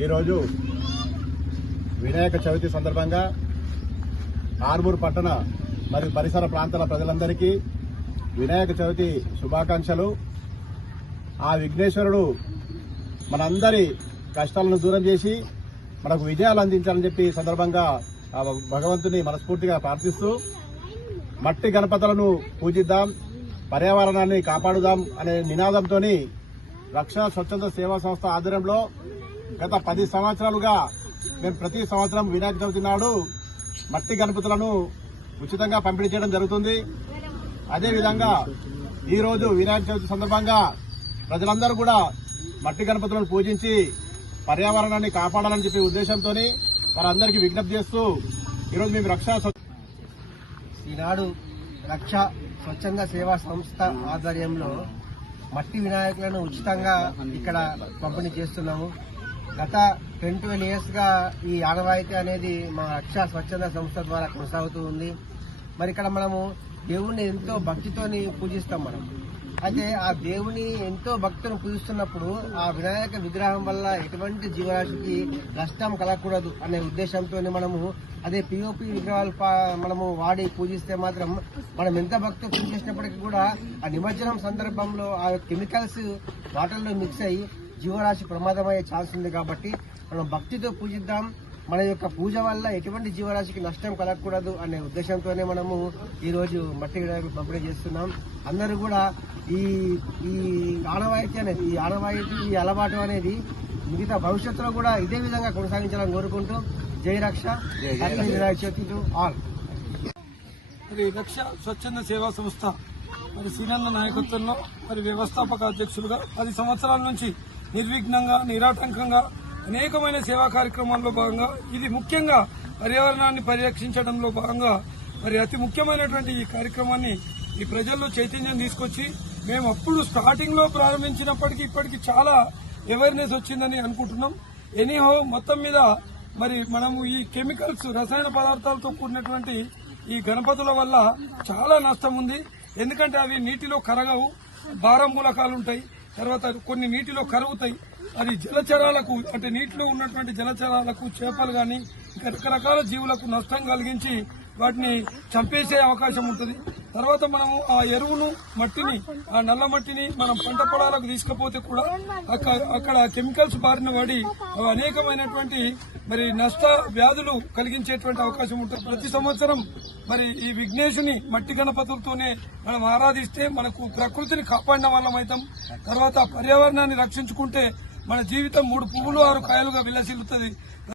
ఈరోజు వినాయక చవితి సందర్భంగా ఆర్మూర్ పట్టణ మరియు పరిసర ప్రాంతాల ప్రజలందరికీ వినాయక చవితి శుభాకాంక్షలు. ఆ విఘ్నేశ్వరుడు మనందరి కష్టాలను దూరం చేసి మనకు విజయాలు అందించాలని చెప్పి సందర్భంగా ఆ భగవంతుని మనస్ఫూర్తిగా ప్రార్థిస్తూ మట్టి గణపతులను పూజిద్దాం పర్యావరణాన్ని కాపాడుదాం అనే నినాదంతో రక్షణ స్వచ్ఛంద సేవా సంస్థ ఆధ్వర్యంలో గత పది సంవత్సరాలుగా మేము ప్రతి సంవత్సరం వినాయక చవితి నాడు మట్టి గణపతులను ఉచితంగా పంపిణీ చేయడం జరుగుతుంది. అదేవిధంగా ఈరోజు వినాయక చవితి సందర్భంగా ప్రజలందరూ కూడా మట్టి గణపతులను పూజించి పర్యావరణాన్ని కాపాడాలని చెప్పే ఉద్దేశంతో వారందరికీ విజ్ఞప్తి చేస్తూ ఈరోజు మేము రక్ష ఈనాడు రక్ష స్వచ్ఛంద సేవా సంస్థ ఆధ్వర్యంలో మట్టి వినాయకులను ఉచితంగా ఇక్కడ పంపిణీ చేస్తున్నాము. గత టెన్ ట్వెల్వ్ ఇయర్స్గా ఈ ఆనవాయితీ అనేది మా రక్ష స్వచ్ఛంద సంస్థ ద్వారా కొనసాగుతూ ఉంది. మరి ఇక్కడ మనము దేవుణ్ణి ఎంతో భక్తితోని పూజిస్తాం మనం. అయితే ఆ దేవుని ఎంతో భక్తులను పూజిస్తున్నప్పుడు ఆ వినాయక విగ్రహం వల్ల ఎటువంటి జీవరాశికి నష్టం కలగకూడదు అనే ఉద్దేశంతో మనము అదే పిఓపి విగ్రహాలు మనము వాడి పూజిస్తే మాత్రం మనం ఎంత భక్తి పూజించినప్పటికీ కూడా ఆ నిమజ్జనం సందర్భంలో ఆ కెమికల్స్ వాటర్లో మిక్స్ అయ్యి జీవరాశి ప్రమాదమయ్యే ఛాన్స్ ఉంది కాబట్టి మనం భక్తితో పూజిద్దాం. మన యొక్క పూజ వల్ల ఎటువంటి జీవరాశికి నష్టం కలగకూడదు అనే ఉద్దేశంతోనే మనము ఈ రోజు మట్టి వినాయకుడు పంపిణీ చేస్తున్నాం. అందరూ కూడా ఈ ఈ ఆనవాయితీ అనేది ఈ ఆనవాయితీ ఈ అలవాటు అనేది మిగతా భవిష్యత్తులో కూడా ఇదే విధంగా కొనసాగించాలని కోరుకుంటూ జై Raksha happy Vinayaka Chavithi to all. మరి రక్ష స్వచ్ఛంద సేవా సంస్థ మరి శ్రీనంద నాయకత్వంలో మరి వ్యవస్థాపక అధ్యక్షులుగా పది సంవత్సరాల నుంచి నిర్విఘ్నంగా నిరాటంకంగా అనేకమైన సేవా కార్యక్రమాల్లో భాగంగా ఇది ముఖ్యంగా పర్యావరణాన్ని పరిరక్షించడంలో భాగంగా మరి అతి ముఖ్యమైనటువంటి ఈ కార్యక్రమాన్ని ఈ ప్రజల్లో చైతన్యం తీసుకొచ్చి మేము అప్పుడు స్టార్టింగ్లో ప్రారంభించినప్పటికీ ఇప్పటికి చాలా అవేర్నెస్ వచ్చిందని అనుకుంటున్నాం. ఎనీహో మొత్తం మీద మరి మనము ఈ కెమికల్స్ రసాయన పదార్థాలతో కూడినటువంటి ఈ గణపతుల వల్ల చాలా నష్టం ఉంది. ఎందుకంటే అవి నీటిలో కరగవు భారం మూలకాలు ఉంటాయి. తర్వాత కొన్ని నీటిలో కరుగుతాయి. అది జలచరాలకు అంటే నీటిలో ఉన్నటువంటి జలచరాలకు చేపలు కానీ ఇంకా రకరకాల జీవులకు నష్టం కలిగించి వాటిని చంపేసే అవకాశం ఉంటుంది. తర్వాత మనము ఆ ఎరువును మట్టిని ఆ నల్ల మట్టిని మనం పంట పొలాలకు తీసుకపోతే కూడా అక్కడ కెమికల్స్ బారిన పడి అనేకమైనటువంటి మరి నష్ట వ్యాధులు కలిగించేటువంటి అవకాశం ఉంటుంది. ప్రతి సంవత్సరం మరి ఈ విఘ్నేశుని మట్టి గణపతులతోనే మనం ఆరాధిస్తే మనకు ప్రకృతిని కాపాడిన వాళ్ళం అవుతాం. తర్వాత పర్యావరణాన్ని రక్షించుకుంటే మన జీవితం మూడు పువ్వులు ఆరు కాయలుగా విలసిల్లుతుంది.